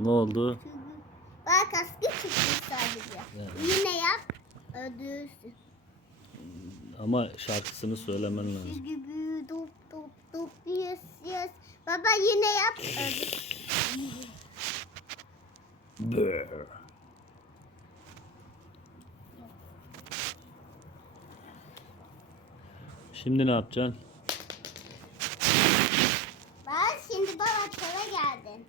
Ne oldu? Bak kaskı çıktı sadece. Evet. Yine yap. Öldürürsün. Ama şarkısını söylemen lazım. Dup dup dup yes yes. Baba yine yap. Şimdi ne yapacaksın? Bak şimdi baba çöle geldin.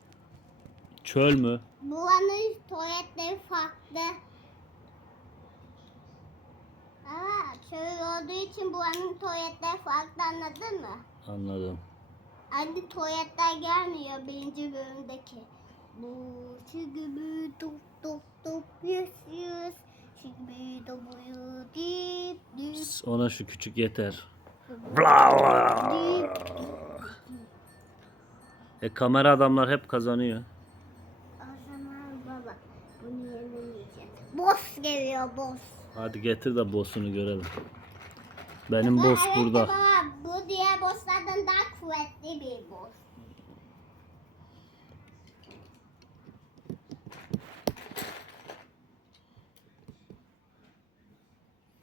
Çöl mü? Buranın tuvaletleri farklı. Aa, çöl olduğu için buranın tuvaletleri farklı anladın mı? Anladım. Aynı tuvaletler gelmiyor birinci bölümdeki. Bu gibi dup dup dup yes yes. Şimdi de buyu dip dip Ona şu küçük yeter. dip. E kamera adamlar hep kazanıyor. O zaman baba bunu yenemeyeceğiz. Boss geliyor boss. Hadi getir de boss'unu görelim. Benim Baba, boss evet burada. Baba, bu diğer bosslardan daha kuvvetli bir boss.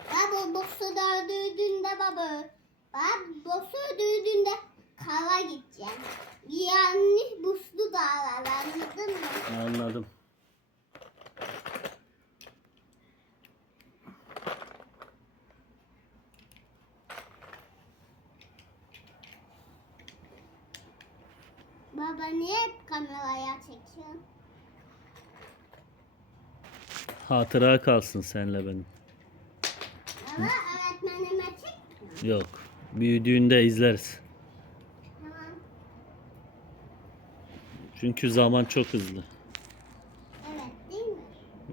Baba boss'u öldürdüğünde baba. Baba boss'u öldürdüğünde kara gideceğim. Yani buzlu dağlar anladın mı? Anladım. Baba niye kameraya çekiyorsun? Hatıra kalsın senle benim. Baba öğretmenime çek. Yok. Büyüdüğünde izleriz. Tamam. Çünkü zaman çok hızlı. Evet değil mi?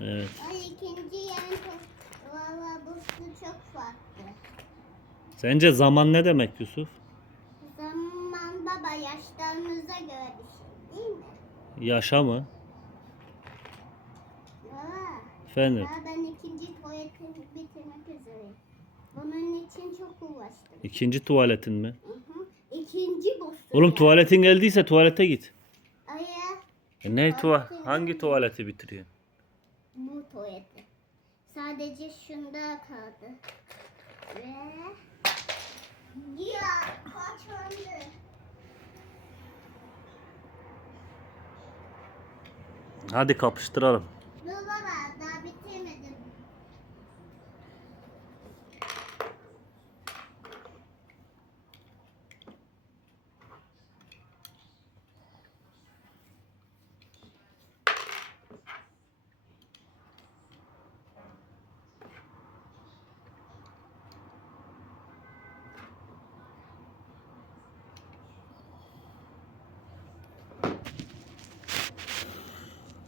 Evet. Ay ikinci yerin çok... Valla bu su çok farklı. Sence zaman ne demek Yusuf? Zaman baba yaşlarımıza göre bir şey değil mi? Yaşa mı? Baba, Efendim? ya ben ikinci tuvaleti bitirmek üzereyim. Bunun için çok uğraştım. İkinci tuvaletin mi? Hı hı. İkinci boss'u. Oğlum tuvaletin geldiyse tuvalete git. Ay ya, E ne tuva hangi tuvaleti bitiriyor? bu tuvaleti. Sadece şunda kaldı. Ve... Ya kaçandı. Hadi kapıştıralım. Dur baba daha bitirmedim.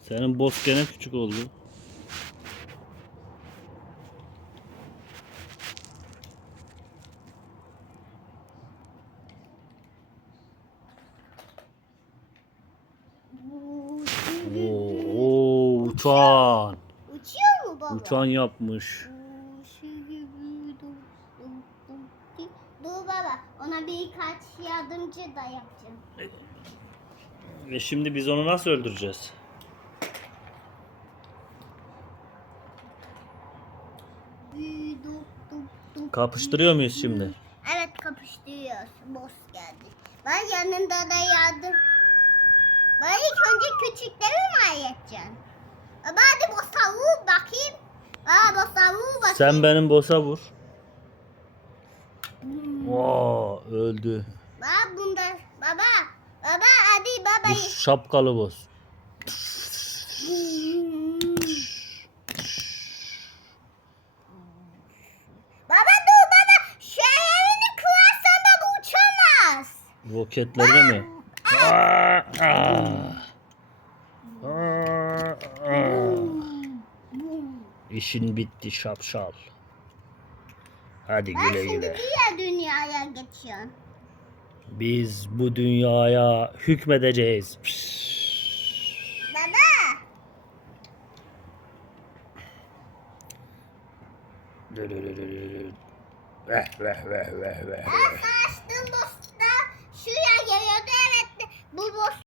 Senin boss gene küçük oldu. Oo uçan. Uçuyor mu baba? Uçan yapmış. Dur baba ona birkaç yardımcı da yapacağım. Ve şimdi biz onu nasıl öldüreceğiz? Kapıştırıyor muyuz şimdi? Evet kapıştırıyoruz. Boss geldi. Ben yanında da yardım. Ben ilk önce küçükleri mi halledeceksin? Baba hadi boss'a vur bakayım. Aa boss'a vur bakayım. Sen benim boss'a vur. Oo, öldü. Baba bunda. Baba. Baba hadi baba. Bu şapkalı boss. Baba dur baba. Şu elini kırarsan da bu Roketleri mi? İşin bitti şapşal. Hadi Ben güle şimdi güle. diğer dünyaya geçiyorum. Biz bu dünyaya hükmedeceğiz. Baba. Veh veh veh veh veh. Ben Bu boss